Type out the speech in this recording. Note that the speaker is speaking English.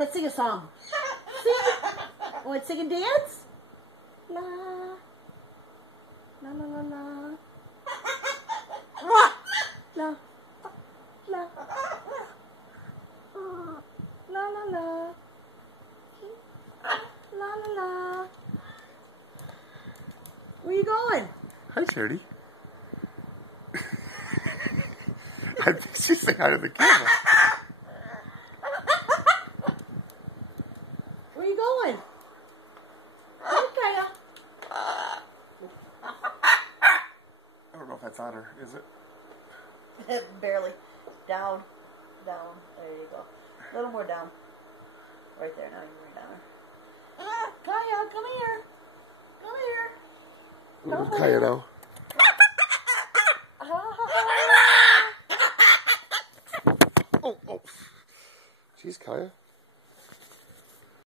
Let's sing a song. Sing. Want to sing and dance? La. La la la la. La. La. La. La la la. La la la. Where you going? Hi, Charity. I think she's saying hi to the camera. Where you going? Okay. I don't know if that's on her, is it? Barely. Down. Down. There you go. A little more down. Right there. Now you're down. Kaya, come here. Come here. Ooh, Kaya now. Oh. Jeez, Kaya.